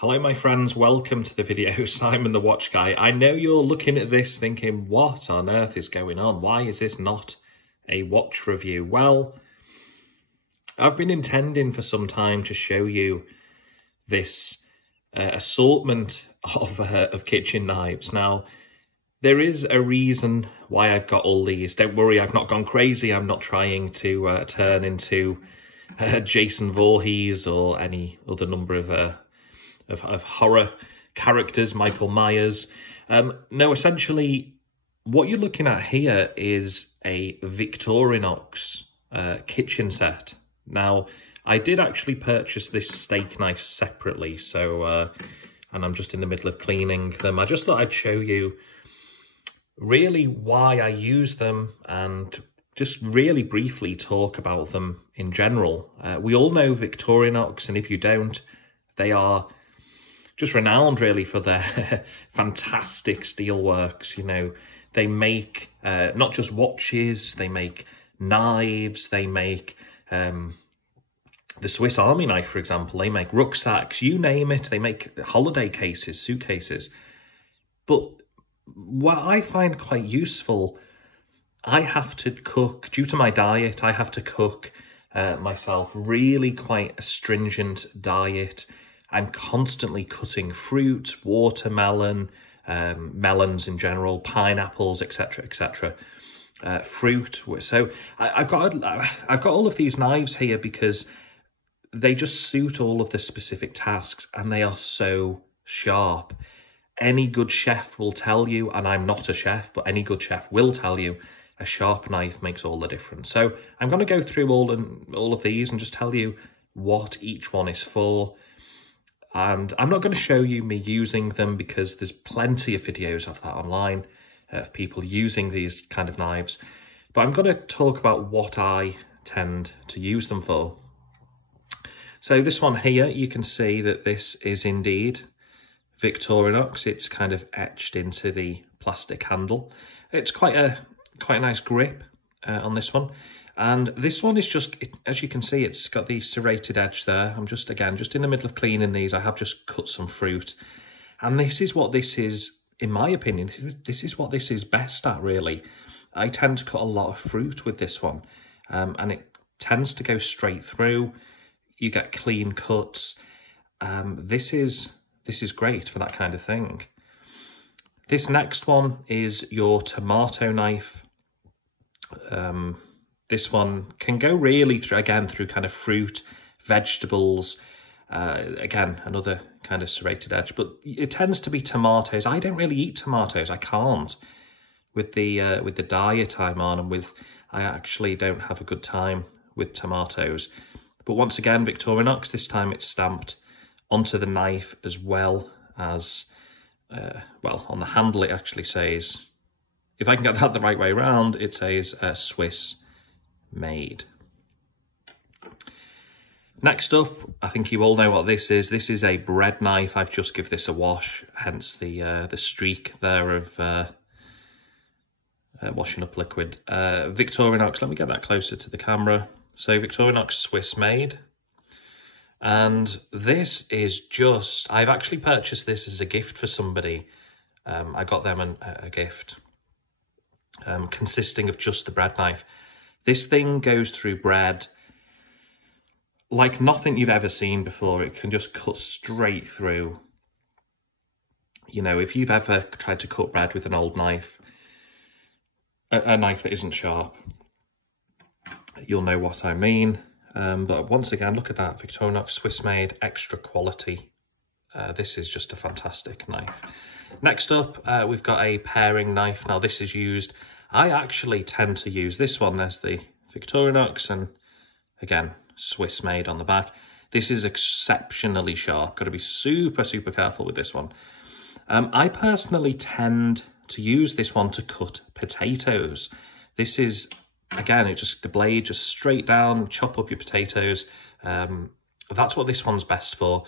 Hello my friends, welcome to the video. Simon the Watch Guy. I know you're looking at this thinking, what on earth is going on? Why is this not a watch review? Well, I've been intending for some time to show you this assortment of kitchen knives. Now, there is a reason why I've got all these. Don't worry, I've not gone crazy. I'm not trying to turn into Jason Voorhees or any other number of horror characters, Michael Myers. No, essentially, what you're looking at here is a Victorinox kitchen set. Now, I did actually purchase this steak knife separately, so, and I'm just in the middle of cleaning them. I just thought I'd show you really why I use them and just really briefly talk about them in general. We all know Victorinox, and if you don't, they are just renowned really for their fantastic steelworks. You know, they make not just watches, they make knives, they make the Swiss Army knife, for example. They make rucksacks, you name it. They make holiday cases, suitcases. But what I find quite useful, I have to cook, due to my diet, I have to cook myself really quite a stringent diet. I'm constantly cutting fruit, watermelon, melons in general, pineapples, etc., etc. Fruit. So I've got all of these knives here because they just suit all of the specific tasks, and they are so sharp. Any good chef will tell you, and I'm not a chef, but any good chef will tell you, a sharp knife makes all the difference. So I'm going to go through all of these and just tell you what each one is for. And I'm not going to show you me using them because there's plenty of videos of that online, of people using these kind of knives. But I'm going to talk about what I tend to use them for. So this one here, you can see that this is indeed Victorinox. It's kind of etched into the plastic handle. It's quite a nice grip on this one. And this one is just, as you can see, it's got the serrated edge there. I'm just, again, just in the middle of cleaning these. I have just cut some fruit. And this is what this is, in my opinion, this is what this is best at, really. I tend to cut a lot of fruit with this one. And it tends to go straight through. You get clean cuts. This is great for that kind of thing. This next one is your tomato knife. This one can go really through kind of fruit, vegetables, again, another kind of serrated edge, but it tends to be tomatoes. I don't really eat tomatoes. I can't with the diet I'm on, and I actually don't have a good time with tomatoes. But once again, Victorinox, this time it's stamped onto the knife as well as, well, on the handle it actually says, if I can get that the right way around, it says Swiss made. Next up, I think you all know what this is. This is a bread knife. I've just given this a wash, hence the streak there of washing up liquid. Victorinox, let me get that closer to the camera. So Victorinox Swiss made. And this is just, I've actually purchased this as a gift for somebody. I got them a gift consisting of just the bread knife. This thing goes through bread like nothing you've ever seen before. It can just cut straight through. You know, if you've ever tried to cut bread with an old knife, a knife that isn't sharp, you'll know what I mean. But once again, look at that, Victorinox Swiss made, extra quality. This is just a fantastic knife. Next up, we've got a paring knife. Now this is used, I actually tend to use this one. There's the Victorinox, and again, Swiss made on the back. This is exceptionally sharp. Got to be super, super careful with this one. I personally tend to use this one to cut potatoes. This is, again, the blade just straight down, chop up your potatoes. That's what this one's best for.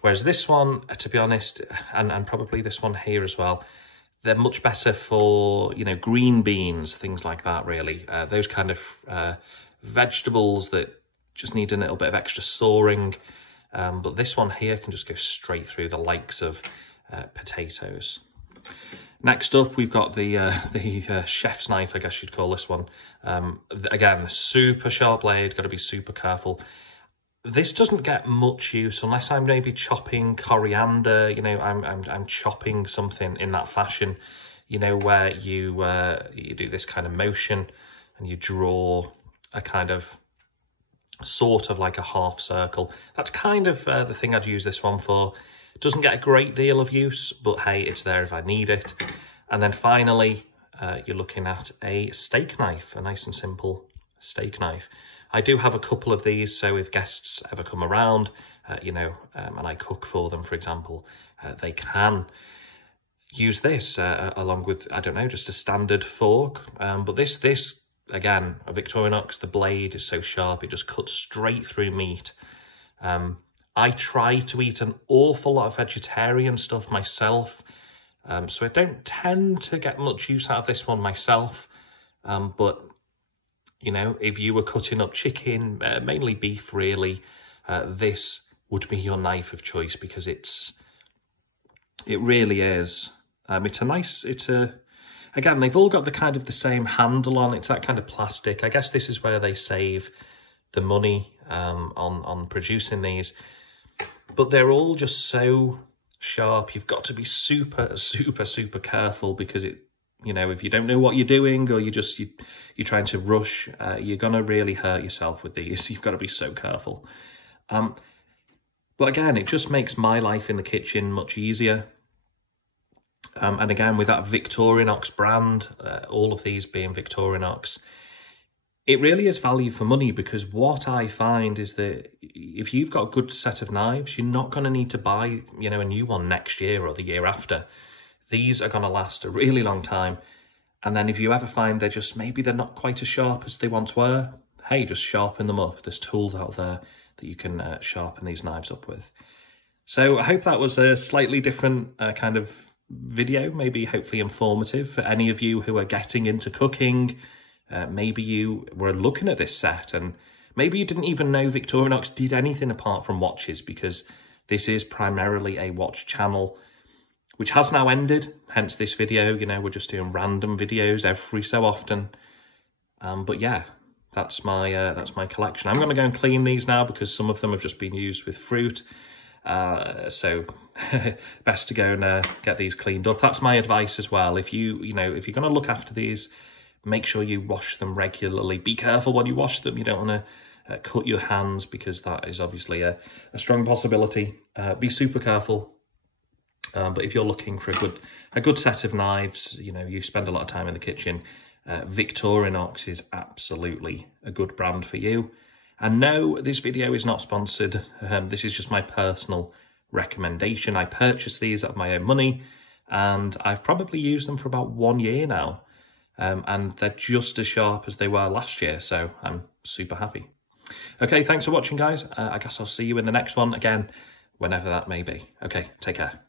Whereas this one, to be honest, and probably this one here as well, they're much better for, you know, green beans, things like that, really. Those kind of vegetables that just need a little bit of extra sawing. But this one here can just go straight through the likes of potatoes. Next up, we've got the chef's knife, I guess you'd call this one. Again, super sharp blade, got to be super careful. This doesn't get much use unless I'm maybe chopping coriander. You know, I'm chopping something in that fashion. You know, where you do this kind of motion and you draw a kind of sort of like a half circle. That's kind of the thing I'd use this one for. It doesn't get a great deal of use, but hey, it's there if I need it. And then finally, you're looking at a steak knife, a nice and simple steak knife. I do have a couple of these, so if guests ever come around, you know, and I cook for them, for example, they can use this along with, I don't know, just a standard fork. But this again, a Victorinox, the blade is so sharp, it just cuts straight through meat. I try to eat an awful lot of vegetarian stuff myself, so I don't tend to get much use out of this one myself. But, you know, if you were cutting up chicken, mainly beef really, this would be your knife of choice because it really is. Again, they've all got the kind of the same handle on. It's that kind of plastic. I guess this is where they save the money on producing these. But they're all just so sharp. You've got to be super, super, super careful because you know, if you don't know what you're doing or you're trying to rush, you're going to really hurt yourself with these. You've got to be so careful. But again, it just makes my life in the kitchen much easier. And again, with that Victorinox brand, all of these being Victorinox, it really is value for money because what I find is that if you've got a good set of knives, you're not going to need to buy, you know, a new one next year or the year after. These are going to last a really long time. And then if you ever find maybe they're not quite as sharp as they once were, hey, just sharpen them up. There's tools out there that you can sharpen these knives up with. So I hope that was a slightly different kind of video, maybe hopefully informative for any of you who are getting into cooking. Maybe you were looking at this set and maybe you didn't even know Victorinox did anything apart from watches, because this is primarily a watch channel, which has now ended, hence this video. You know, we're just doing random videos every so often. But yeah, that's my collection. I'm going to go and clean these now because some of them have just been used with fruit. So best to go and get these cleaned up. That's my advice as well. If you're going to look after these, make sure you wash them regularly. Be careful when you wash them. You don't want to cut your hands because that is obviously a strong possibility. Be super careful. But if you're looking for a good set of knives, you know, you spend a lot of time in the kitchen, Victorinox is absolutely a good brand for you. And no, this video is not sponsored. This is just my personal recommendation. I purchased these out of my own money and I've probably used them for about 1 year now. And they're just as sharp as they were last year, so I'm super happy. Okay, thanks for watching, guys. I guess I'll see you in the next one again, whenever that may be. Okay, take care.